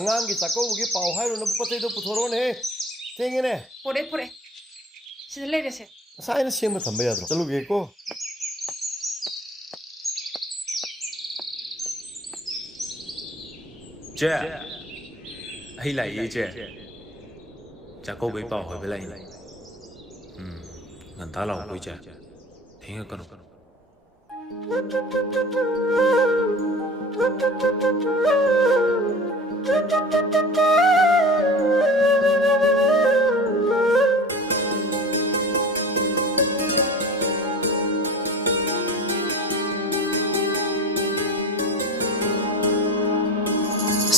angang gi chakau gi pau hai ro na patai do puthoro ne thenge ne pore sida leirese sai na sem thamba yadro chalu ge ko che ai lại ý che cha cô bị bỏ hồi với lại ngàn ta lòng với che thế con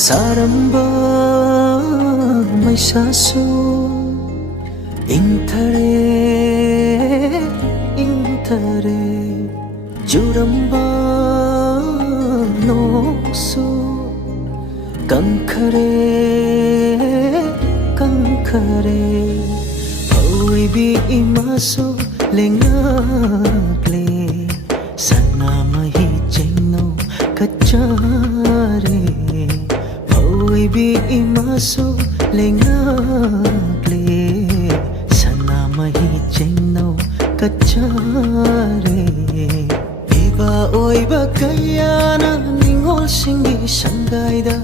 Saramba mai sasu intare juramba nosu kankare hoi bi imasu lengakle sana mahi cheno kachare hoi bi imasu lengakle sana mahi cheno kachare iba oiba kayana ningol singi sangaida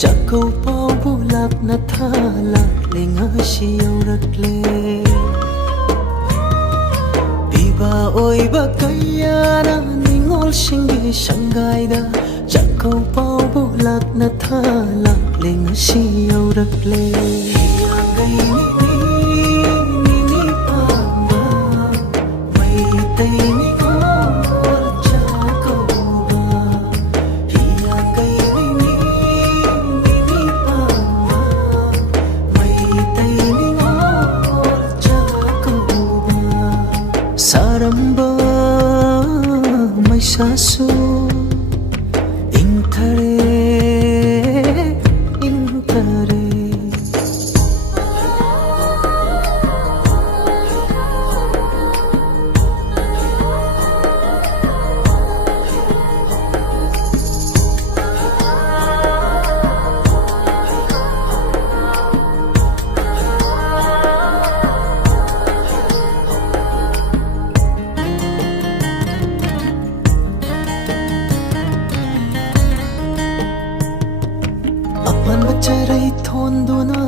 chakau pau bulak na thala lenga siaurakle iba oiba kayana ningol singi sangaida chakau pau bulak na thala lenga siaurakle hiagai ni pamba mai tai ni ko chakau ba hiagai ni pamba mai tai ni ko chakau ba saramba mai sasu intare apan bacharai thonduna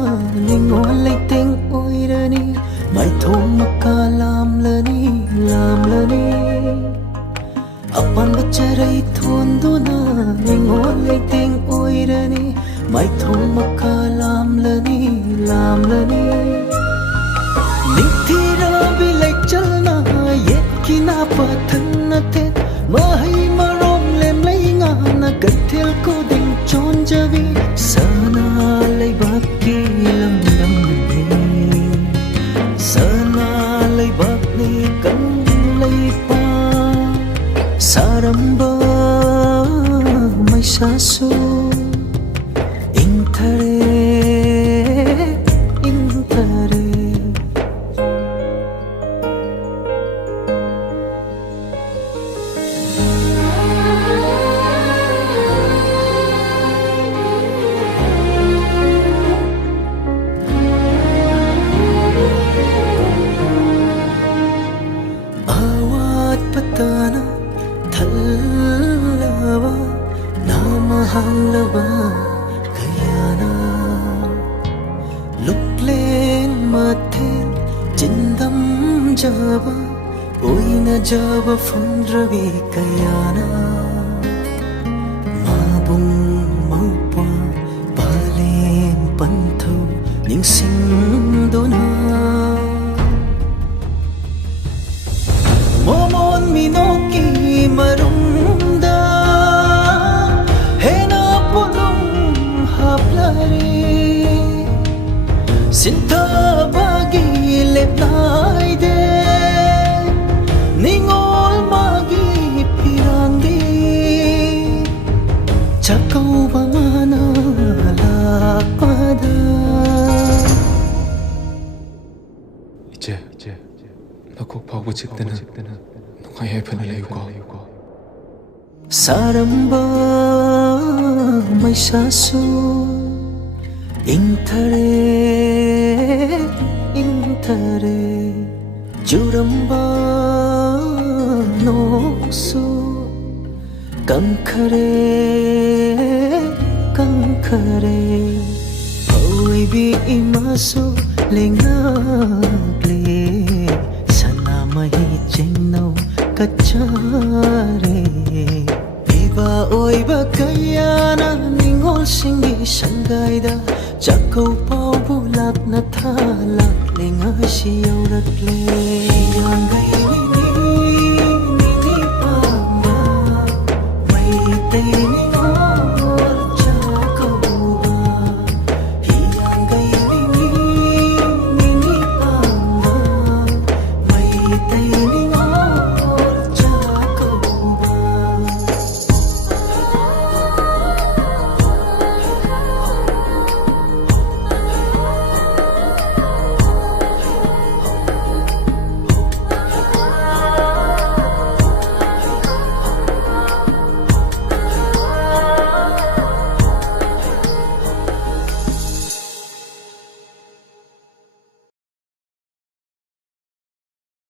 ningol leiteng oirani mai thom makalam lani apan bacharai thonduna ningol leiteng oirani mai thom makalam lani nithira bilai chalna yet kina pathanna te mahai marom lem lainga na gathel ko ding chon javi sana lai bakki lam ne sana lai bakni kan lai pa saramba mai sasu intare patana thallava nama hallava kayana luklen mathel jindam java oina java fundravi kayana mabung maupa palen pantho ningsing dona momon minoki marunda hena pulum haplare sinta bagi lepnai de ningol magi pirandi chakau bamana lapada 이제 너꼭 보고 칠 때는 너가 예쁜 레이고 saramba mai sasu इंथरे जुरम्बा नोसु कंखरे हौइबी इमासु लेंगाग्ले सनामहि चेंगनौ कच्चारे इबा ओइबा कयाना निंगोल सिंगी संगाइदा Chakau pau bulak na thalak lenga siyaurakle yangai ni pa ma mai tei ni